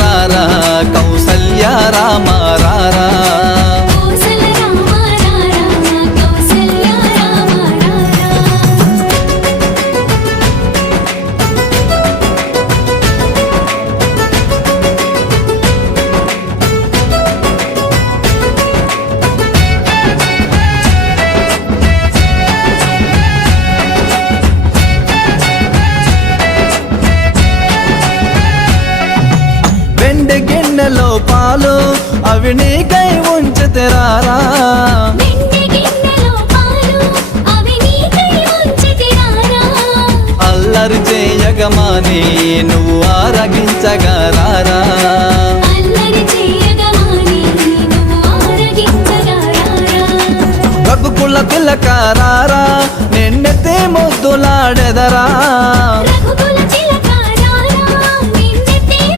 రారా కౌసల్య రామ రారా వెండి గిన్నెలో పాలు అవి నీకై ఉంచితిరారా అల్లరి చేయగమాని నువ్వు ఆరగించగరారా రఘుకుల తిలకారారా నిన్నెత్తి ముద్దులాడెదరా